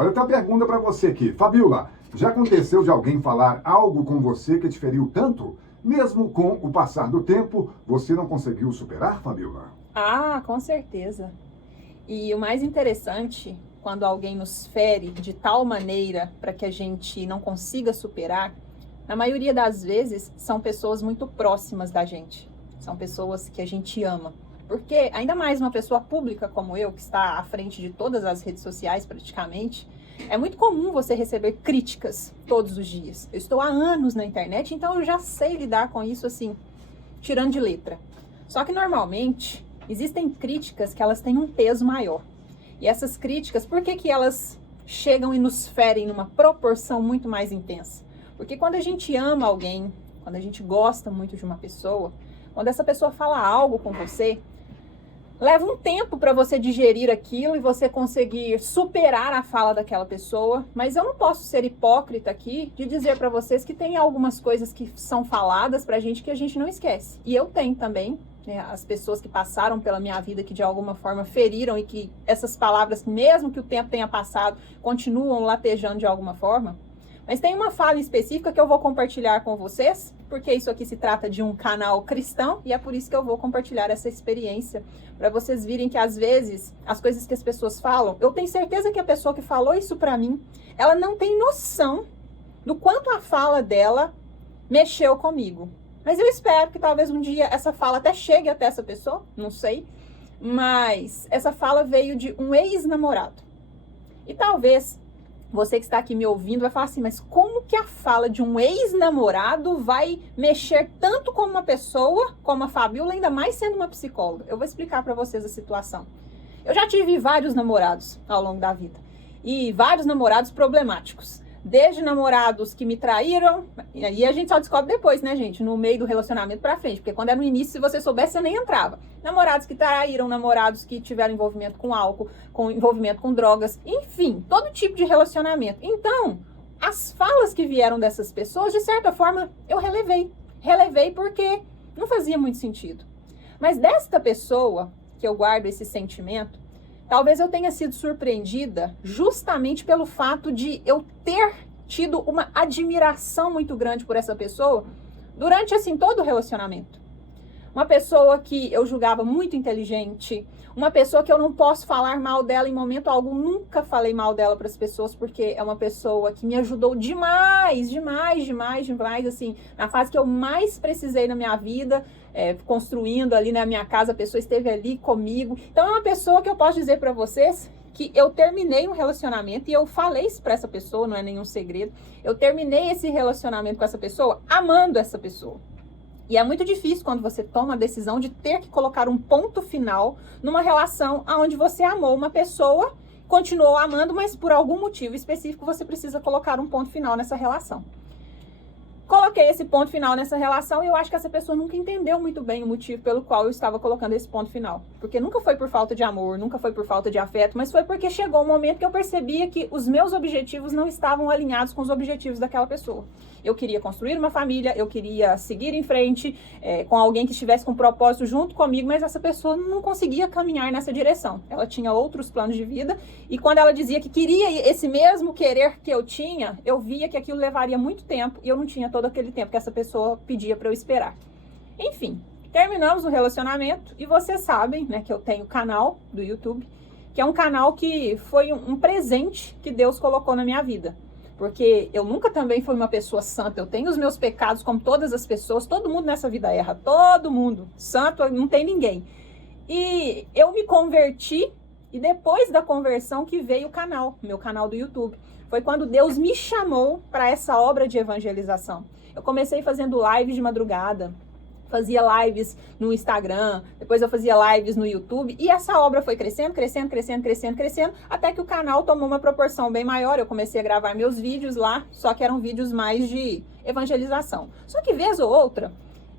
Olha, eu tenho uma pergunta para você aqui. Fabiola, já aconteceu de alguém falar algo com você que te feriu tanto? Mesmo com o passar do tempo, você não conseguiu superar, Fabiola? Ah, com certeza. E o mais interessante, quando alguém nos fere de tal maneira para que a gente não consiga superar, na maioria das vezes são pessoas muito próximas da gente. São pessoas que a gente ama. Porque ainda mais uma pessoa pública como eu, que está à frente de todas as redes sociais praticamente, é muito comum você receber críticas todos os dias. Eu estou há anos na internet, então eu já sei lidar com isso assim, tirando de letra. Só que normalmente existem críticas que elas têm um peso maior. E essas críticas, por que elas chegam e nos ferem numa proporção muito mais intensa? Porque quando a gente ama alguém, quando a gente gosta muito de uma pessoa, quando essa pessoa fala algo com você, leva um tempo para você digerir aquilo e você conseguir superar a fala daquela pessoa. Mas eu não posso ser hipócrita aqui de dizer para vocês que tem algumas coisas que são faladas pra gente que a gente não esquece. E eu tenho também, né, as pessoas que passaram pela minha vida que de alguma forma feriram e que essas palavras, mesmo que o tempo tenha passado, continuam latejando de alguma forma. Mas tem uma fala específica que eu vou compartilhar com vocês, porque isso aqui se trata de um canal cristão e é por isso que eu vou compartilhar essa experiência, para vocês virem que às vezes as coisas que as pessoas falam, eu tenho certeza que a pessoa que falou isso para mim, ela não tem noção do quanto a fala dela mexeu comigo. Mas eu espero que talvez um dia essa fala até chegue até essa pessoa, não sei, mas essa fala veio de um ex-namorado. E talvez você que está aqui me ouvindo vai falar assim, mas como que a fala de um ex-namorado vai mexer tanto com uma pessoa, como a Fabiola, ainda mais sendo uma psicóloga? Eu vou explicar para vocês a situação. Eu já tive vários namorados ao longo da vida. E vários namorados problemáticos. Desde namorados que me traíram, e a gente só descobre depois, né, gente? No meio do relacionamento pra frente. Porque quando era no início, se você soubesse, você nem entrava. Namorados que traíram, namorados que tiveram envolvimento com álcool, com envolvimento com drogas, enfim, todo tipo de relacionamento. Então, as falas que vieram dessas pessoas, de certa forma, eu relevei. Relevei porque não fazia muito sentido. Mas desta pessoa, que eu guardo esse sentimento, talvez eu tenha sido surpreendida justamente pelo fato de eu ter tido uma admiração muito grande por essa pessoa durante, assim, todo o relacionamento. Uma pessoa que eu julgava muito inteligente, uma pessoa que eu não posso falar mal dela em momento algum, nunca falei mal dela para as pessoas, porque é uma pessoa que me ajudou demais, assim, na fase que eu mais precisei na minha vida, construindo ali na minha casa, a pessoa esteve ali comigo. Então é uma pessoa que eu posso dizer para vocês que eu terminei um relacionamento, e eu falei isso para essa pessoa, não é nenhum segredo, eu terminei esse relacionamento com essa pessoa amando essa pessoa. E é muito difícil quando você toma a decisão de ter que colocar um ponto final numa relação onde você amou uma pessoa, continuou amando, mas por algum motivo específico você precisa colocar um ponto final nessa relação. Coloquei esse ponto final nessa relação e eu acho que essa pessoa nunca entendeu muito bem o motivo pelo qual eu estava colocando esse ponto final. Porque nunca foi por falta de amor, nunca foi por falta de afeto, mas foi porque chegou um momento que eu percebia que os meus objetivos não estavam alinhados com os objetivos daquela pessoa. Eu queria construir uma família, eu queria seguir em frente com alguém que estivesse com um propósito junto comigo, mas essa pessoa não conseguia caminhar nessa direção. Ela tinha outros planos de vida e quando ela dizia que queria esse mesmo querer que eu tinha, eu via que aquilo levaria muito tempo e eu não tinha todo aquele tempo que essa pessoa pedia para eu esperar. Enfim, terminamos o relacionamento e vocês sabem, né, que eu tenho canal do YouTube, que é um canal que foi um presente que Deus colocou na minha vida. Porque eu nunca também fui uma pessoa santa, eu tenho os meus pecados como todas as pessoas, todo mundo nessa vida erra, todo mundo, santo não tem ninguém. E eu me converti e depois da conversão que veio o canal, meu canal do YouTube. Foi quando Deus me chamou para essa obra de evangelização. Eu comecei fazendo lives de madrugada, fazia lives no Instagram, depois eu fazia lives no YouTube, e essa obra foi crescendo, até que o canal tomou uma proporção bem maior. Eu comecei a gravar meus vídeos lá, só que eram vídeos mais de evangelização. Só que vez ou outra,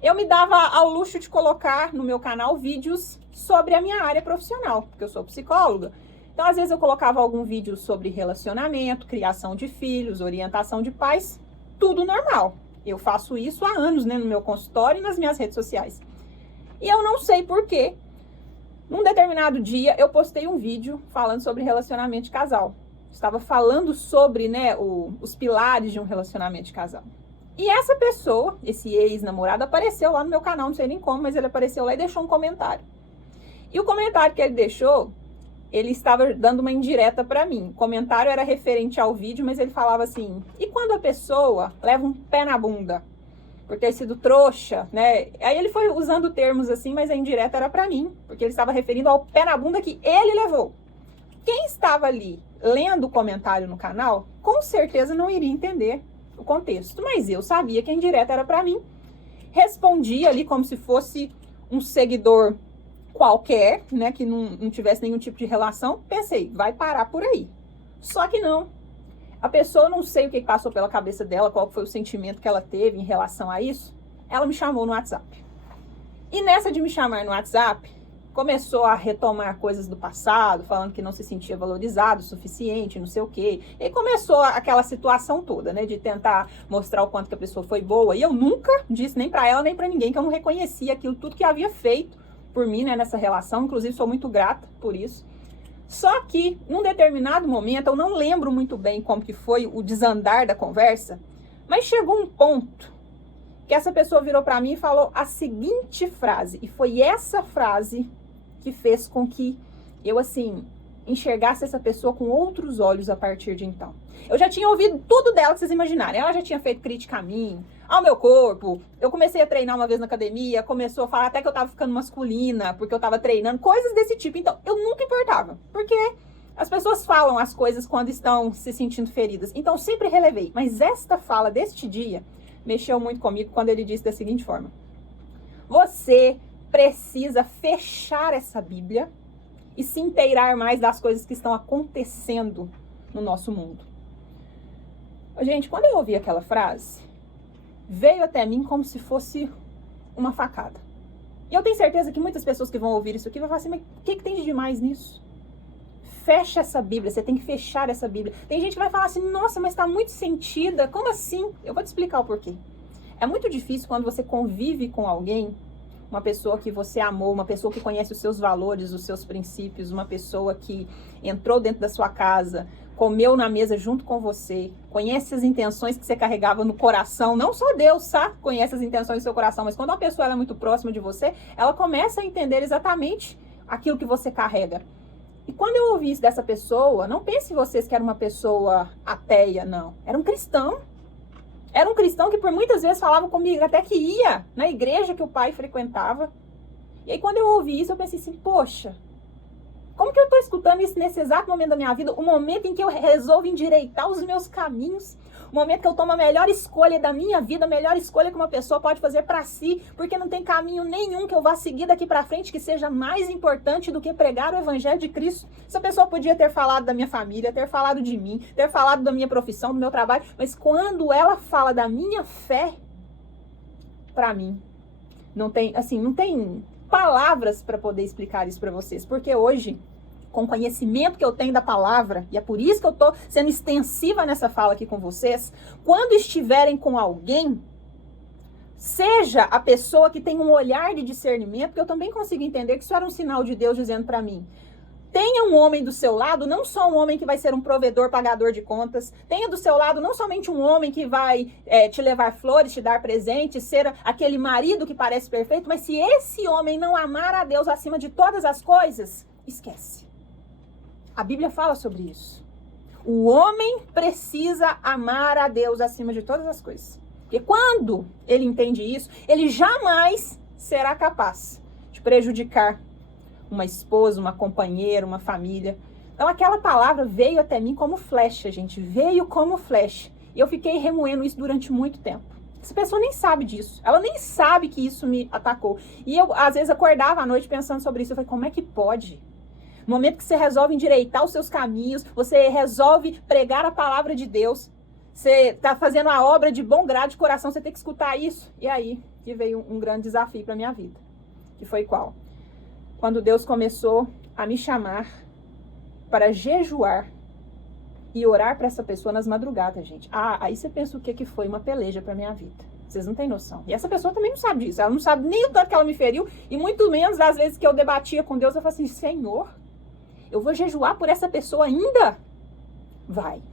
eu me dava ao luxo de colocar no meu canal vídeos sobre a minha área profissional, porque eu sou psicóloga. Então, às vezes eu colocava algum vídeo sobre relacionamento, criação de filhos, orientação de pais, tudo normal. Eu faço isso há anos, né, no meu consultório e nas minhas redes sociais. E eu não sei porquê, num determinado dia eu postei um vídeo falando sobre relacionamento de casal. Estava falando sobre, né, os pilares de um relacionamento de casal. E essa pessoa, esse ex-namorado, apareceu lá no meu canal, não sei nem como, mas ele apareceu lá e deixou um comentário. E o comentário que ele deixou, ele estava dando uma indireta para mim. O comentário era referente ao vídeo, mas ele falava assim: e quando a pessoa leva um pé na bunda por ter sido trouxa, né? Aí ele foi usando termos assim, mas a indireta era para mim, porque ele estava referindo ao pé na bunda que ele levou. Quem estava ali lendo o comentário no canal, com certeza não iria entender o contexto, mas eu sabia que a indireta era para mim. Respondi ali como se fosse um seguidor qualquer, né, que não tivesse nenhum tipo de relação. Pensei, vai parar por aí. Só que não. A pessoa, não sei o que passou pela cabeça dela, qual foi o sentimento que ela teve em relação a isso. Ela me chamou no WhatsApp. E nessa de me chamar no WhatsApp, começou a retomar coisas do passado, falando que não se sentia valorizado o suficiente, não sei o quê. E começou aquela situação toda, né, de tentar mostrar o quanto que a pessoa foi boa. E eu nunca disse nem pra ela, nem pra ninguém, que eu não reconhecia aquilo tudo que havia feito por mim, né, nessa relação. Inclusive, sou muito grata por isso. Só que, num determinado momento, eu não lembro muito bem como que foi o desandar da conversa, mas chegou um ponto que essa pessoa virou pra mim e falou a seguinte frase. E foi essa frase que fez com que eu, assim, enxergasse essa pessoa com outros olhos a partir de então. Eu já tinha ouvido tudo dela que vocês imaginarem. Ela já tinha feito crítica a mim, ao meu corpo. Eu comecei a treinar uma vez na academia, começou a falar até que eu tava ficando masculina, porque eu tava treinando, coisas desse tipo. Então, eu nunca importava, porque as pessoas falam as coisas quando estão se sentindo feridas. Então, eu sempre relevei. Mas esta fala deste dia mexeu muito comigo quando ele disse da seguinte forma: você precisa fechar essa Bíblia e se inteirar mais das coisas que estão acontecendo no nosso mundo. Gente, quando eu ouvi aquela frase, veio até mim como se fosse uma facada. E eu tenho certeza que muitas pessoas que vão ouvir isso aqui vão falar assim: mas o que tem de demais nisso? Fecha essa Bíblia, você tem que fechar essa Bíblia. Tem gente que vai falar assim: nossa, mas está muito sentida, como assim? Eu vou te explicar o porquê. É muito difícil quando você convive com alguém, uma pessoa que você amou, uma pessoa que conhece os seus valores, os seus princípios, uma pessoa que entrou dentro da sua casa, comeu na mesa junto com você, conhece as intenções que você carregava no coração. Não só Deus, sabe? Conhece as intenções do seu coração, mas quando uma pessoa ela é muito próxima de você, ela começa a entender exatamente aquilo que você carrega. E quando eu ouvi isso dessa pessoa, não pense vocês que era uma pessoa ateia, não. Era um cristão. Era um cristão que por muitas vezes falava comigo, até que ia na igreja que o pai frequentava. E aí quando eu ouvi isso, eu pensei assim: poxa, como que eu estou escutando isso nesse exato momento da minha vida? O momento em que eu resolvo endireitar os meus caminhos. O momento que eu tomo a melhor escolha da minha vida, a melhor escolha que uma pessoa pode fazer para si, porque não tem caminho nenhum que eu vá seguir daqui para frente que seja mais importante do que pregar o evangelho de Cristo. Essa pessoa podia ter falado da minha família, ter falado de mim, ter falado da minha profissão, do meu trabalho, mas quando ela fala da minha fé, para mim, não tem palavras para poder explicar isso para vocês, porque hoje, com o conhecimento que eu tenho da palavra, e é por isso que eu estou sendo extensiva nessa fala aqui com vocês, quando estiverem com alguém, seja a pessoa que tem um olhar de discernimento, porque eu também consigo entender que isso era um sinal de Deus dizendo para mim: tenha um homem do seu lado, não só um homem que vai ser um provedor, pagador de contas. Tenha do seu lado não somente um homem que vai te levar flores, te dar presentes, ser aquele marido que parece perfeito, mas se esse homem não amar a Deus acima de todas as coisas, esquece. A Bíblia fala sobre isso. O homem precisa amar a Deus acima de todas as coisas. Porque quando ele entende isso, ele jamais será capaz de prejudicar uma esposa, uma companheira, uma família. Então aquela palavra veio até mim como flecha, gente. Veio como flecha. E eu fiquei remoendo isso durante muito tempo. Essa pessoa nem sabe disso. Ela nem sabe que isso me atacou. E eu, às vezes, acordava à noite pensando sobre isso. Eu falei: como é que pode? No momento que você resolve endireitar os seus caminhos, você resolve pregar a palavra de Deus, você está fazendo a obra de bom grado de coração, você tem que escutar isso. E aí que veio um grande desafio para minha vida. Que foi qual? Quando Deus começou a me chamar para jejuar e orar para essa pessoa nas madrugadas, gente. Aí você pensa o que foi uma peleja para minha vida. Vocês não têm noção. E essa pessoa também não sabe disso. Ela não sabe nem o tanto que ela me feriu, e muito menos das vezes que eu debatia com Deus, eu falei assim: Senhor, eu vou jejuar por essa pessoa ainda? Vai.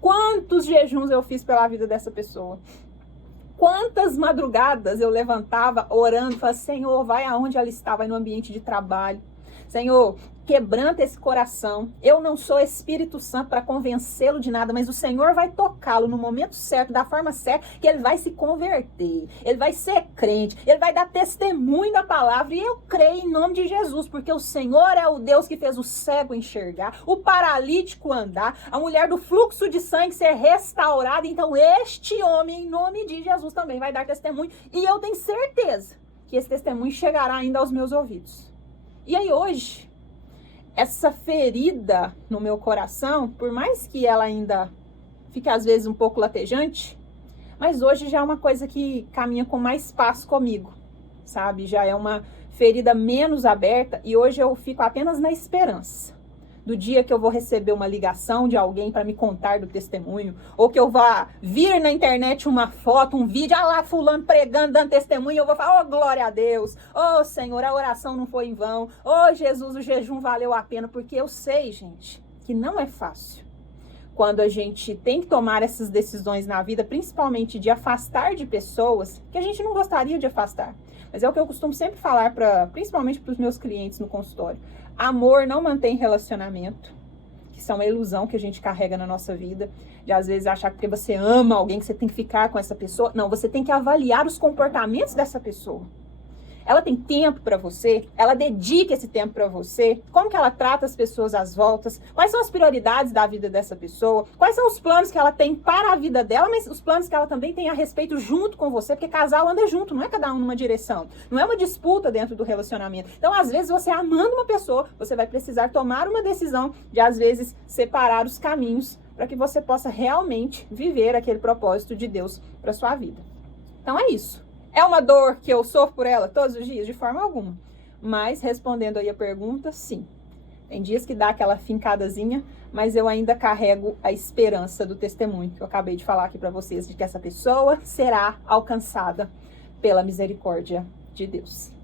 Quantos jejuns eu fiz pela vida dessa pessoa? Quantas madrugadas eu levantava orando, falava, Senhor, vai aonde ela está, vai no ambiente de trabalho. Senhor, quebranta esse coração. Eu não sou Espírito Santo para convencê-lo de nada, mas o Senhor vai tocá-lo no momento certo, da forma certa, que ele vai se converter. Ele vai ser crente, ele vai dar testemunho da palavra. E eu creio em nome de Jesus, porque o Senhor é o Deus que fez o cego enxergar, o paralítico andar, a mulher do fluxo de sangue ser restaurada. Então este homem, em nome de Jesus, também vai dar testemunho. E eu tenho certeza que esse testemunho chegará ainda aos meus ouvidos. E aí hoje, essa ferida no meu coração, por mais que ela ainda fique às vezes um pouco latejante, mas hoje já é uma coisa que caminha com mais paz comigo, sabe? Já é uma ferida menos aberta e hoje eu fico apenas na esperança do dia que eu vou receber uma ligação de alguém para me contar do testemunho, ou que eu vá vir na internet uma foto, um vídeo, lá fulano pregando, dando testemunho, eu vou falar, glória a Deus, Senhor, a oração não foi em vão, Jesus, o jejum valeu a pena, porque eu sei, gente, que não é fácil. Quando a gente tem que tomar essas decisões na vida, principalmente de afastar de pessoas que a gente não gostaria de afastar. Mas é o que eu costumo sempre falar, principalmente para os meus clientes no consultório. Amor não mantém relacionamento, que isso é uma ilusão que a gente carrega na nossa vida. De às vezes achar que porque você ama alguém que você tem que ficar com essa pessoa. Não, você tem que avaliar os comportamentos dessa pessoa. Ela tem tempo para você? Ela dedica esse tempo para você? Como que ela trata as pessoas às voltas? Quais são as prioridades da vida dessa pessoa? Quais são os planos que ela tem para a vida dela, mas os planos que ela também tem a respeito junto com você? Porque casal anda junto, não é cada um numa direção. Não é uma disputa dentro do relacionamento. Então, às vezes, você amando uma pessoa, você vai precisar tomar uma decisão de, às vezes, separar os caminhos para que você possa realmente viver aquele propósito de Deus para sua vida. Então, é isso. É uma dor que eu sofro por ela todos os dias? De forma alguma. Mas, respondendo aí a pergunta, sim. Tem dias que dá aquela fincadazinha, mas eu ainda carrego a esperança do testemunho que eu acabei de falar aqui para vocês, de que essa pessoa será alcançada pela misericórdia de Deus.